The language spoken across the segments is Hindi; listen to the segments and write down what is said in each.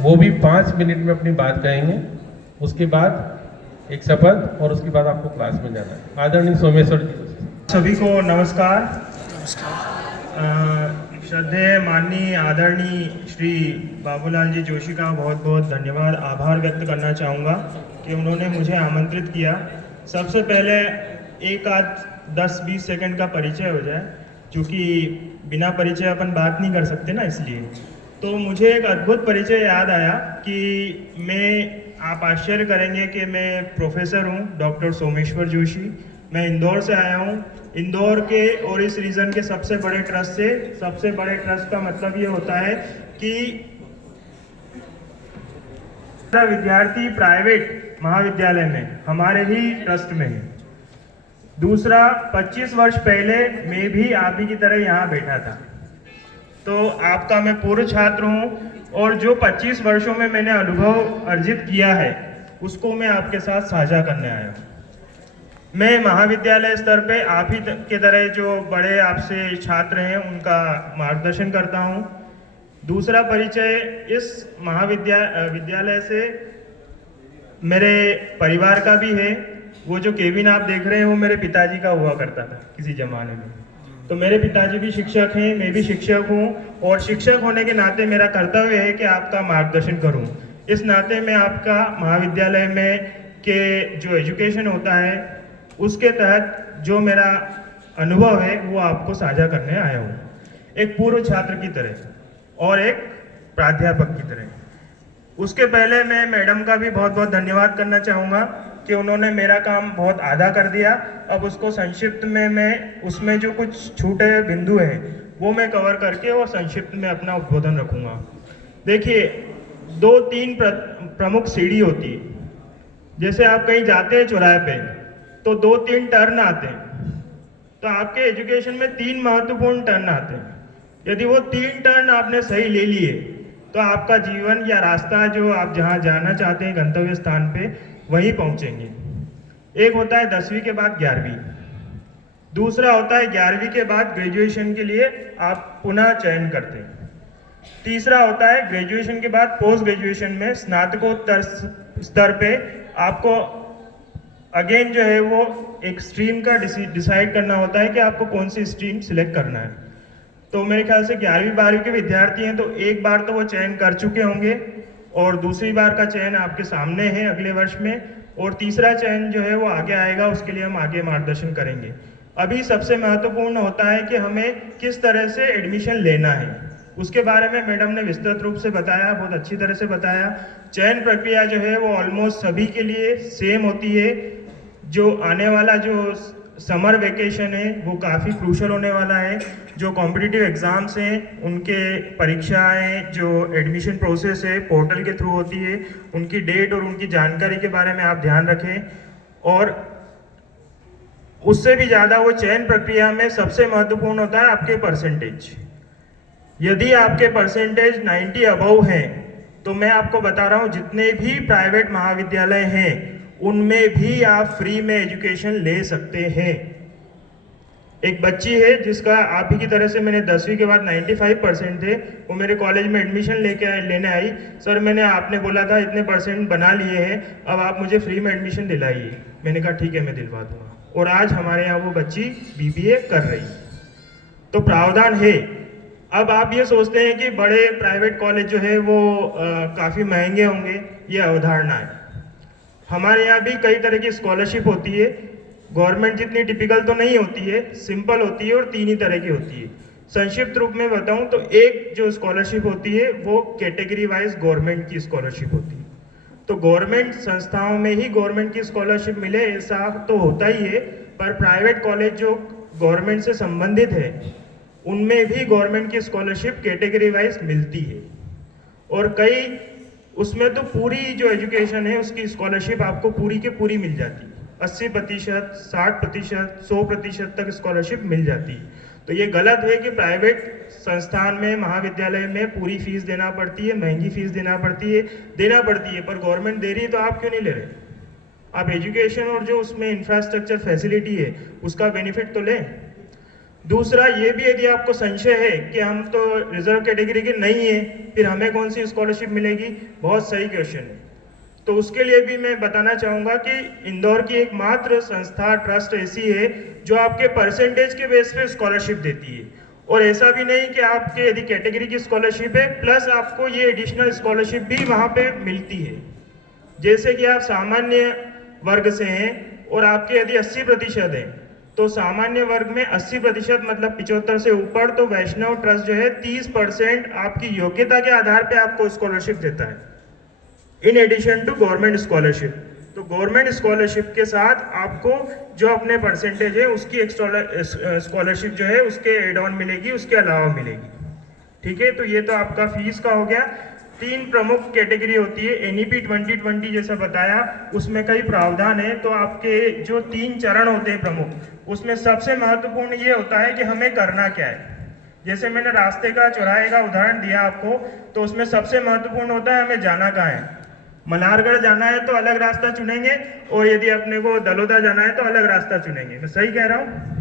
वो भी 5 मिनट में अपनी बात कहेंगे। उसके बाद एक शपथ और उसके बाद आपको क्लास में जाना है। आदरणीय सोमेश्वर जी। सभी को नमस्कार। श्रद्धेय माननीय आदरणीय श्री बाबूलाल जी जोशी का बहुत बहुत धन्यवाद आभार व्यक्त करना चाहूँगा कि उन्होंने मुझे आमंत्रित किया। सबसे पहले एक आध 10-20 सेकंड का परिचय हो जाए, क्योंकि बिना परिचय अपन बात नहीं कर सकते ना, इसलिए। तो मुझे एक अद्भुत परिचय याद आया कि आप आश्चर्य करेंगे कि मैं प्रोफेसर हूँ, डॉक्टर सोमेश्वर जोशी। मैं इंदौर से आया हूँ। इंदौर के और इस रीजन के सबसे बड़े ट्रस्ट से। सबसे बड़े ट्रस्ट का मतलब ये होता है कि विद्यार्थी प्राइवेट महाविद्यालय में हमारे ही ट्रस्ट में है। दूसरा, 25 वर्ष पहले मैं भी आप ही की तरह यहाँ बैठा था। तो आपका मैं पूर्व छात्र हूँ और जो 25 वर्षों में मैंने अनुभव अर्जित किया है उसको मैं आपके साथ साझा करने आया हूँ। मैं महाविद्यालय स्तर पे आप ही के तरह जो बड़े आपसे छात्र हैं उनका मार्गदर्शन करता हूँ। दूसरा परिचय इस विद्यालय से मेरे परिवार का भी है। वो जो केबिन आप देख रहे हैं वो मेरे पिताजी का हुआ करता था किसी जमाने में। तो मेरे पिताजी भी शिक्षक हैं, मैं भी शिक्षक हूँ, और शिक्षक होने के नाते मेरा कर्तव्य है कि आपका मार्गदर्शन करूँ। इस नाते मैं आपका महाविद्यालय में के जो एजुकेशन होता है उसके तहत जो मेरा अनुभव है वो आपको साझा करने आया हूँ, एक पूर्व छात्र की तरह और एक प्राध्यापक की तरह। उसके पहले मैं मैडम का भी बहुत बहुत धन्यवाद करना चाहूँगा कि उन्होंने मेरा काम बहुत आधा कर दिया। अब उसको संक्षिप्त में मैं उसमें जो कुछ छूटे हुए बिंदु हैं वो मैं कवर करके और संक्षिप्त में अपना उद्बोधन रखूँगा। देखिए, 2-3 प्रमुख सीढ़ी होती है। जैसे आप कहीं जाते हैं चौराहे पे तो 2-3 टर्न आते हैं। तो आपके एजुकेशन में 3 महत्वपूर्ण टर्न आते हैं। यदि वो 3 टर्न आपने सही ले लिए तो आपका जीवन या रास्ता जो आप जहाँ जाना चाहते हैं गंतव्य स्थान पे वहीं पहुँचेंगे। एक होता है 10वीं के बाद 11वीं, दूसरा होता है 11वीं के बाद ग्रेजुएशन के लिए आप पुनः चयन करते हैं, तीसरा होता है ग्रेजुएशन के बाद पोस्ट ग्रेजुएशन में स्नातकोत्तर स्तर पे आपको अगेन जो है वो एक स्ट्रीम का डिसाइड करना होता है कि आपको कौन सी स्ट्रीम सिलेक्ट करना है। तो मेरे ख्याल से 11वीं-12वीं के विद्यार्थी हैं तो एक बार तो वो चयन कर चुके होंगे और दूसरी बार का चयन आपके सामने है अगले वर्ष में, और तीसरा चयन जो है वो आगे आएगा, उसके लिए हम आगे मार्गदर्शन करेंगे। अभी सबसे महत्वपूर्ण होता है कि हमें किस तरह से एडमिशन लेना है, उसके बारे में मैडम ने विस्तृत रूप से बताया, बहुत अच्छी तरह से बताया। चयन प्रक्रिया जो है वो ऑलमोस्ट सभी के लिए सेम होती है। जो आने वाला जो समर वेकेशन है वो काफ़ी क्रूशल होने वाला है। जो कॉम्पिटिटिव एग्ज़ाम्स हैं उनके परीक्षाएं जो एडमिशन प्रोसेस है पोर्टल के थ्रू होती है, उनकी डेट और उनकी जानकारी के बारे में आप ध्यान रखें। और उससे भी ज़्यादा वो चयन प्रक्रिया में सबसे महत्वपूर्ण होता है आपके परसेंटेज। यदि आपके परसेंटेज 90 अबव हैं तो मैं आपको बता रहा हूँ जितने भी प्राइवेट महाविद्यालय हैं उनमें भी आप फ्री में एजुकेशन ले सकते हैं। एक बच्ची है जिसका आप ही की तरह से मैंने 10वीं के बाद 95% थे, वो मेरे कॉलेज में एडमिशन लेने आई। सर मैंने आपने बोला था इतने परसेंट बना लिए हैं, अब आप मुझे फ्री में एडमिशन दिलाइए। मैंने कहा ठीक है मैं दिलवा दूंगा, और आज हमारे यहाँ वो बच्ची BBA कर रही। तो प्रावधान है। अब आप ये सोचते हैं कि बड़े प्राइवेट कॉलेज जो है वो काफ़ी महंगे होंगे, ये अवधारणा है। हमारे यहाँ भी कई तरह की स्कॉलरशिप होती है। गवर्नमेंट जितनी टिपिकल तो नहीं होती है, सिंपल होती है और 3 ही तरह की होती है। संक्षिप्त रूप में बताऊं तो एक जो स्कॉलरशिप होती है वो कैटेगरी वाइज गवर्नमेंट की स्कॉलरशिप होती है। तो गवर्नमेंट संस्थाओं में ही गवर्नमेंट की स्कॉलरशिप मिले ऐसा तो होता ही है, पर प्राइवेट कॉलेज जो गवर्नमेंट से संबंधित है उनमें भी गवर्नमेंट की स्कॉलरशिप कैटेगरी वाइज मिलती है। और कई उसमें तो पूरी जो एजुकेशन है उसकी स्कॉलरशिप आपको पूरी के पूरी मिल जाती है, 80%, 60%, 100% तक स्कॉलरशिप मिल जाती है। तो ये गलत है कि प्राइवेट संस्थान में महाविद्यालय में पूरी फीस देना पड़ती है, महंगी फीस देना पड़ती है, पर गवर्नमेंट दे रही है तो आप क्यों नहीं ले रहे? आप एजुकेशन और जो उसमें इंफ्रास्ट्रक्चर फैसिलिटी है उसका बेनिफिट तो लें। दूसरा ये भी, यदि आपको संशय है कि हम तो रिजर्व कैटेगरी के नहीं है, फिर हमें कौन सी स्कॉलरशिप मिलेगी, बहुत सही क्वेश्चन है। तो उसके लिए भी मैं बताना चाहूँगा कि इंदौर की एकमात्र संस्था ट्रस्ट ऐसी है जो आपके परसेंटेज के बेस पे स्कॉलरशिप देती है। और ऐसा भी नहीं कि आपके यदि कैटेगरी की स्कॉलरशिप है प्लस आपको ये एडिशनल स्कॉलरशिप भी वहाँ पे मिलती है। जैसे कि आप सामान्य वर्ग से हैं और आपके यदि 80% हैं, तो सामान्य वर्ग में 80% मतलब 75 से ऊपर, तो वैष्णव ट्रस्ट जो है 30% आपकी योग्यता के आधार पे आपको स्कॉलरशिप देता है, in addition to government scholarship. तो गवर्नमेंट स्कॉलरशिप के साथ आपको जो अपने परसेंटेज है उसकी एक स्कॉलरशिप जो है उसके एड ऑन मिलेगी, उसके अलावा मिलेगी। ठीक है, तो ये तो आपका फीस का हो गया। 3 प्रमुख कैटेगरी होती है, एनईपी 2020 जैसा बताया, उसमें कई प्रावधान है। तो आपके जो 3 चरण होते हैं प्रमुख, उसमें सबसे महत्वपूर्ण ये होता है कि हमें करना क्या है। जैसे मैंने रास्ते का, चौराहे का उदाहरण दिया आपको, तो उसमें सबसे महत्वपूर्ण होता है हमें जाना कहाँ है। मल्हारगढ़ जाना है तो अलग रास्ता चुनेंगे, और यदि अपने को दलोदा जाना है तो अलग रास्ता चुनेंगे। मैं सही कह रहा हूँ?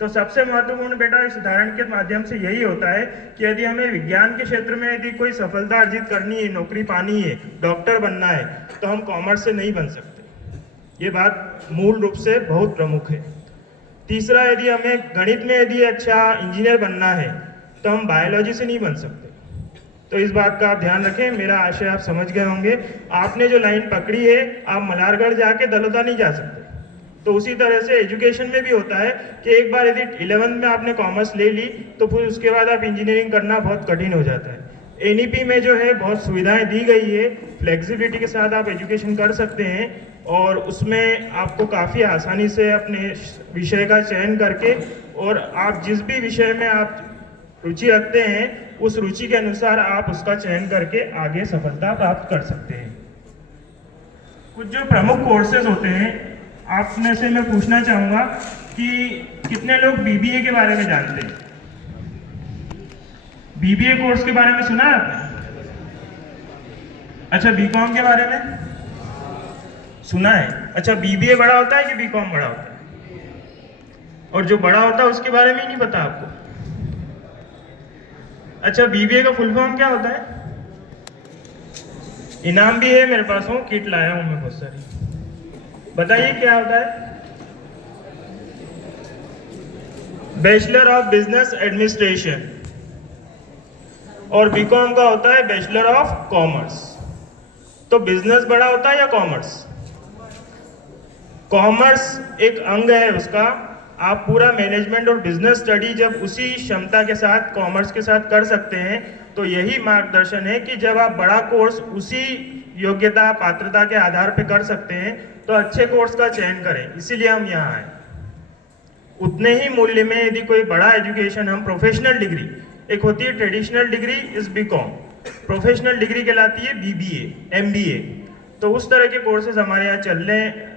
तो सबसे महत्वपूर्ण बेटा इस उदाहरण के माध्यम से यही होता है कि यदि हमें विज्ञान के क्षेत्र में यदि कोई सफलता अर्जित करनी है, नौकरी पानी है, डॉक्टर बनना है, तो हम कॉमर्स से नहीं बन सकते। ये बात मूल रूप से बहुत प्रमुख है। तीसरा, यदि हमें गणित में यदि अच्छा इंजीनियर बनना है तो हम बायोलॉजी से नहीं बन सकते। तो इस बात का आप ध्यान रखें। मेरा आशय आप समझ गए होंगे। आपने जो लाइन पकड़ी है, आप मल्हारगढ़ जाके दलोदा नहीं जा सकते। तो उसी तरह से एजुकेशन में भी होता है कि एक बार यदि 11th में आपने कॉमर्स ले ली तो फिर उसके बाद आप इंजीनियरिंग करना बहुत कठिन हो जाता है। एनईपी में जो है बहुत सुविधाएं दी गई है, फ्लेक्सिबिलिटी के साथ आप एजुकेशन कर सकते हैं, और उसमें आपको काफ़ी आसानी से अपने विषय का चयन करके, और आप जिस भी विषय में आप रुचि रखते हैं उस रुचि के अनुसार आप उसका चयन करके आगे सफलता प्राप्त कर सकते हैं। कुछ जो प्रमुख कोर्सेज होते हैं, आप में से मैं पूछना चाहूँगा कि कितने लोग बीबीए के बारे में जानते हैं? बीबीए कोर्स के बारे में सुना है आपने? अच्छा, बीकॉम के बारे में सुना है? अच्छा, बीबीए बड़ा होता है कि बीकॉम बड़ा होता है? और जो बड़ा होता है उसके बारे में ही नहीं पता आपको? अच्छा, बीबीए का फुल फॉर्म क्या होता है? इनाम भी है मेरे पास, हूँ किट लाया हूँ मैं बहुत सारी। बताइए क्या होता है? Bachelor of business administration. और बीकॉम का होता है बैचलर ऑफ कॉमर्स। तो बिजनेस बड़ा होता है या कॉमर्स? कॉमर्स एक अंग है उसका। आप पूरा मैनेजमेंट और बिजनेस स्टडी जब उसी क्षमता के साथ कॉमर्स के साथ कर सकते हैं, तो यही मार्गदर्शन है कि जब आप बड़ा कोर्स उसी योग्यता पात्रता के आधार पर कर सकते हैं, तो अच्छे कोर्स का चयन करें। इसीलिए हम यहाँ आए। उतने ही मूल्य में यदि कोई बड़ा एजुकेशन, हम प्रोफेशनल डिग्री, एक होती है traditional degree is B Com, professional degree कहलाती है बीबीए, एमबीए। तो उस तरह के कोर्सेज हमारे यहाँ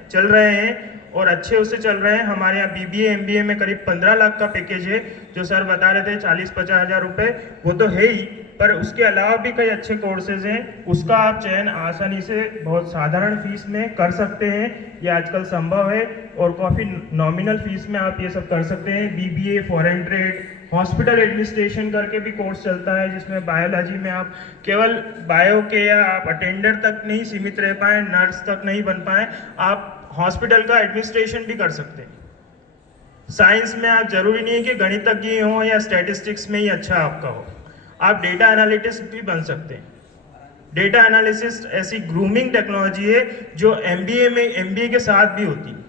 चल रहे हैं और अच्छे उससे चल रहे हैं। हमारे यहाँ बीबीए एमबीए में करीब 15 लाख का पैकेज है। जो सर बता रहे थे 40-50 हज़ार रुपये, वो तो है ही, पर उसके अलावा भी कई अच्छे कोर्सेज हैं। उसका आप चयन आसानी से बहुत साधारण फीस में कर सकते हैं। ये आजकल संभव है और काफ़ी नॉमिनल फीस में आप ये सब कर सकते हैं। BBA, foreign trade, hospital administration करके भी कोर्स चलता है, जिसमें बायोलॉजी में आप केवल बायो के या आप अटेंडर तक नहीं सीमित रह पाए, नर्स तक नहीं बन पाए, आप हॉस्पिटल का एडमिनिस्ट्रेशन भी कर सकते हैं। साइंस में आप जरूरी नहीं है कि गणितज्ञ हो या स्टैटिस्टिक्स में ही अच्छा आपका हो, आप डेटा एनालिटिस्ट भी बन सकते हैं। डेटा एनालिसिस ऐसी ग्रूमिंग टेक्नोलॉजी है जो एमबीए के साथ भी होती है।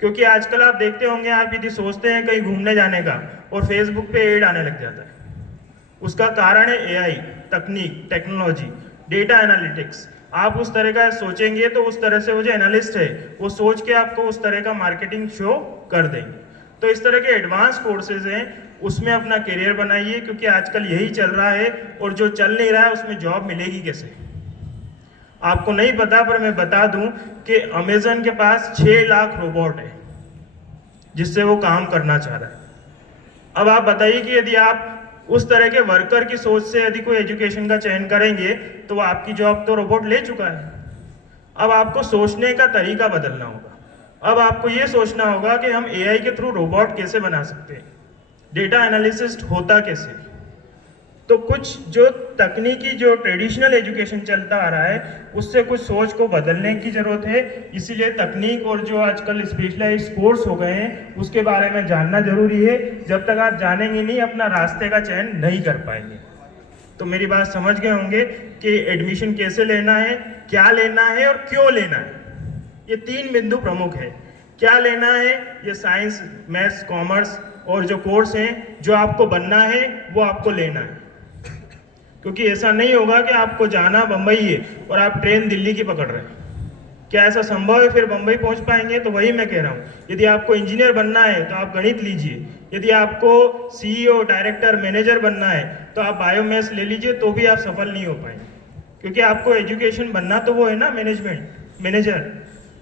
क्योंकि आजकल आप देखते होंगे, आप यदि सोचते हैं कहीं घूमने जाने का और फेसबुक पे एड आने लग जाता है, उसका कारण है एआई, तकनीक, टेक्नोलॉजी, डेटा एनालिटिक्स। आप उस तरह का सोचेंगे तो उस तरह से वो जो एनालिस्ट है वो सोच के आपको उस तरह का मार्केटिंग शो कर देंगे। तो इस तरह के एडवांस कोर्सेज हैं, उसमें अपना करियर बनाइए, क्योंकि आजकल यही चल रहा है। और जो चल नहीं रहा है उसमें जॉब मिलेगी कैसे, आपको नहीं पता, पर मैं बता दूं कि अमेजन के पास 6 लाख रोबोट है जिससे वो काम करना चाह रहा है। अब आप बताइए कि यदि आप उस तरह के वर्कर की सोच से यदि कोई एजुकेशन का चयन करेंगे तो आपकी जॉब तो रोबोट ले चुका है। अब आपको सोचने का तरीका बदलना होगा। अब आपको ये सोचना होगा कि हम एआई के थ्रू रोबोट कैसे बना सकते हैं। डेटा एनालिसिस्ट होता कैसे। तो कुछ जो तकनीकी जो ट्रेडिशनल एजुकेशन चलता आ रहा है उससे कुछ सोच को बदलने की ज़रूरत है। इसीलिए तकनीक और जो आजकल स्पेशलाइज्ड कोर्स हो गए हैं उसके बारे में जानना जरूरी है। जब तक आप जानेंगे नहीं अपना रास्ते का चयन नहीं कर पाएंगे। तो मेरी बात समझ गए होंगे कि एडमिशन कैसे लेना है, क्या लेना है और क्यों लेना है। ये 3 बिंदु प्रमुख है। क्या लेना है, ये साइंस, मैथ्स, कॉमर्स और जो कोर्स हैं जो आपको बनना है वो आपको लेना है। क्योंकि ऐसा नहीं होगा कि आपको जाना बम्बई है और आप ट्रेन दिल्ली की पकड़ रहे हैं। क्या ऐसा संभव है फिर बम्बई पहुंच पाएंगे? तो वही मैं कह रहा हूँ, यदि आपको इंजीनियर बनना है तो आप गणित लीजिए, यदि आपको सीईओ, डायरेक्टर, मैनेजर बनना है तो आप बायोमैथ्स ले लीजिए, तो भी आप सफल नहीं हो पाएंगे। क्योंकि आपको एजुकेशन बनना तो वो है ना, मैनेजर।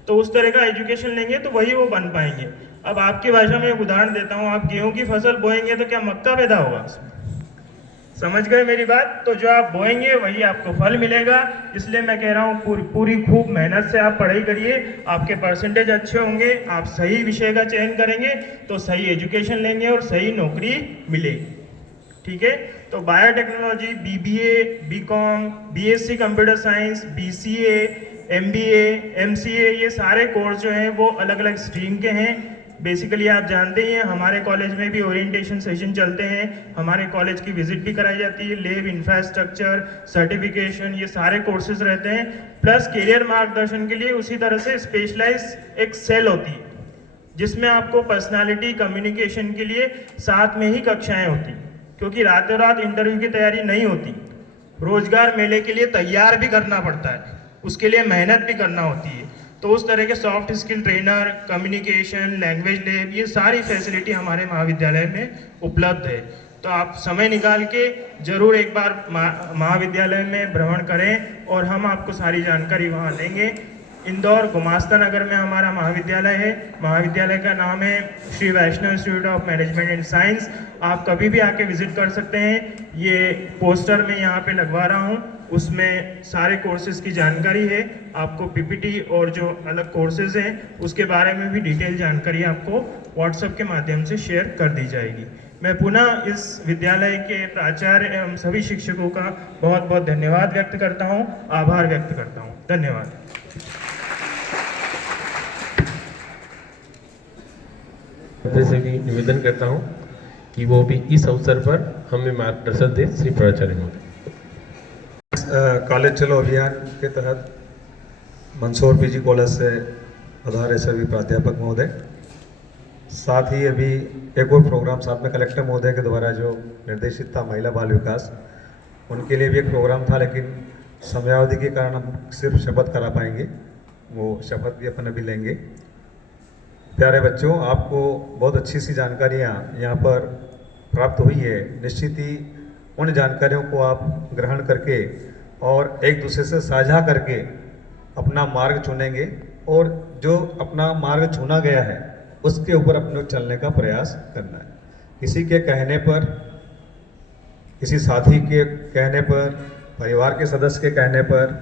तो उस तरह का एजुकेशन लेंगे तो वही वो बन पाएंगे। अब आपकी भाषा में एक उदाहरण देता हूँ, आप गेहूं की फसल बोएंगे तो क्या मक्का पैदा होगा उसमें? समझ गए मेरी बात? तो जो आप बोएंगे वही आपको फल मिलेगा। इसलिए मैं कह रहा हूँ पूरी खूब मेहनत से आप पढ़ाई करिए, आपके परसेंटेज अच्छे होंगे, आप सही विषय का चयन करेंगे तो सही एजुकेशन लेंगे और सही नौकरी मिलेगी। ठीक है? तो biotechnology, BBA, B Com, B Sc computer science, BCA, MBA, MCA, ये सारे कोर्स जो हैं वो अलग अलग स्ट्रीम के हैं। बेसिकली आप जानते ही हैं हमारे कॉलेज में भी ओरिएंटेशन सेशन चलते हैं, हमारे कॉलेज की विजिट भी कराई जाती है, लैब, इंफ्रास्ट्रक्चर, सर्टिफिकेशन, ये सारे कोर्सेज रहते हैं। प्लस करियर मार्गदर्शन के लिए उसी तरह से स्पेशलाइज एक सेल होती है जिसमें आपको पर्सनालिटी, कम्युनिकेशन के लिए साथ में ही कक्षाएं होती, क्योंकि रातों रात इंटरव्यू की तैयारी नहीं होती। रोजगार मेले के लिए तैयार भी करना पड़ता है, उसके लिए मेहनत भी करना होती है। तो उस तरह के soft skill trainer, communication, language lab, ये सारी फैसिलिटी हमारे महाविद्यालय में उपलब्ध है। तो आप समय निकाल के जरूर एक बार महाविद्यालय में भ्रमण करें और हम आपको सारी जानकारी वहाँ देंगे। इंदौर गुमास्ता नगर में हमारा महाविद्यालय है। महाविद्यालय का नाम है Shri Vaishnav institute of management and science. आप कभी भी आके विजिट कर सकते हैं। ये पोस्टर मैं यहाँ पे लगवा रहा हूँ, उसमें सारे कोर्सेज की जानकारी है। आपको पीपीटी और जो अलग कोर्सेज हैं उसके बारे में भी डिटेल जानकारी आपको व्हाट्सएप के माध्यम से शेयर कर दी जाएगी। मैं पुनः इस विद्यालय के प्राचार्य एवं सभी शिक्षकों का बहुत बहुत धन्यवाद व्यक्त करता हूँ, आभार व्यक्त करता हूँ। धन्यवाद। से भी निवेदन करता हूँ कि वो भी इस अवसर पर हमें मार्गदर्शन दे। श्री प्राचार्य महोदय। कॉलेज चलो अभियान के तहत मंदसौर पीजी कॉलेज से पधारे सभी प्राध्यापक महोदय, साथ ही अभी एक और प्रोग्राम साथ में कलेक्टर महोदय के द्वारा जो निर्देशित था महिला बाल विकास, उनके लिए भी एक प्रोग्राम था, लेकिन समयावधि के कारण हम सिर्फ शपथ करा पाएंगे। वो शपथ भी अपन अभी लेंगे। प्यारे बच्चों, आपको बहुत अच्छी सी जानकारियाँ यहाँ पर प्राप्त हुई है। निश्चित ही उन जानकारियों को आप ग्रहण करके और एक दूसरे से साझा करके अपना मार्ग चुनेंगे और जो अपना मार्ग चुना गया है उसके ऊपर अपने चलने का प्रयास करना है। किसी के कहने पर, किसी साथी के कहने पर, परिवार के सदस्य के कहने पर,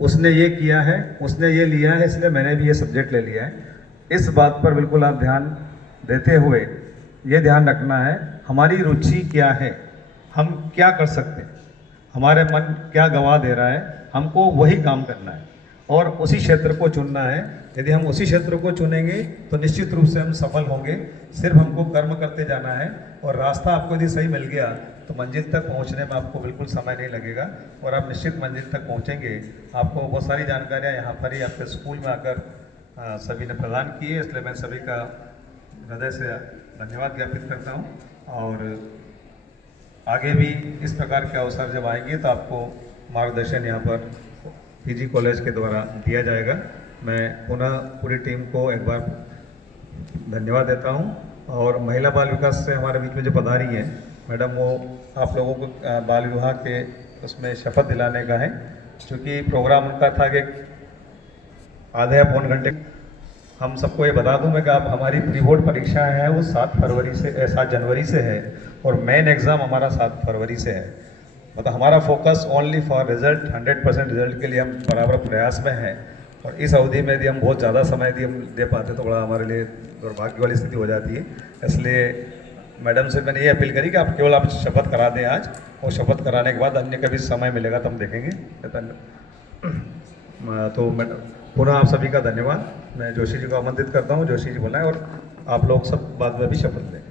उसने ये किया है, उसने ये लिया है, इसलिए मैंने भी ये सब्जेक्ट ले लिया है, इस बात पर बिल्कुल आप ध्यान देते हुए ये ध्यान रखना है हमारी रुचि क्या है, हम क्या कर सकते हैं, हमारे मन क्या गवाह दे रहा है, हमको वही काम करना है और उसी क्षेत्र को चुनना है। यदि हम उसी क्षेत्र को चुनेंगे तो निश्चित रूप से हम सफल होंगे। सिर्फ हमको कर्म करते जाना है और रास्ता आपको यदि सही मिल गया तो मंजिल तक पहुंचने में आपको बिल्कुल समय नहीं लगेगा और आप निश्चित मंजिल तक पहुंचेंगे। आपको बहुत सारी जानकारियाँ यहाँ पर ही आपके स्कूल में आकर सभी ने प्रदान की है, इसलिए मैं सभी का हृदय से धन्यवाद ज्ञापित करता हूँ। और आगे भी इस प्रकार के अवसर जब आएंगे तो आपको मार्गदर्शन यहाँ पर पीजी कॉलेज के द्वारा दिया जाएगा। मैं पुनः पूरी टीम को एक बार धन्यवाद देता हूँ। और महिला बाल विकास से हमारे बीच में जो पधारी हैं मैडम, वो आप लोगों को बाल विवाह के उसमें शपथ दिलाने का है, क्योंकि प्रोग्राम उनका था कि आधे या पौन घंटे। हम सबको ये बता दूं मैं कि आप हमारी प्री बोर्ड परीक्षाएं हैं वो 7 जनवरी से है और मेन एग्ज़ाम हमारा 7 फरवरी से है। मतलब हमारा focus only for result, 100% result के लिए हम बराबर प्रयास में हैं। और इस अवधि में यदि हम बहुत ज़्यादा समय यदि हम दे पाते तो बड़ा हमारे लिए दुर्भाग्य वाली स्थिति हो जाती है। इसलिए मैडम से मैंने ये अपील करी कि आप केवल आप शपथ करा दें आज, और शपथ कराने के बाद अन्य कभी समय मिलेगा तो हम देखेंगे। तो मैं पुनः आप सभी का धन्यवाद। मैं जोशी जी को आमंत्रित करता हूँ, जोशी जी बोलाएं और आप लोग सब बाद में भी शपथ लें।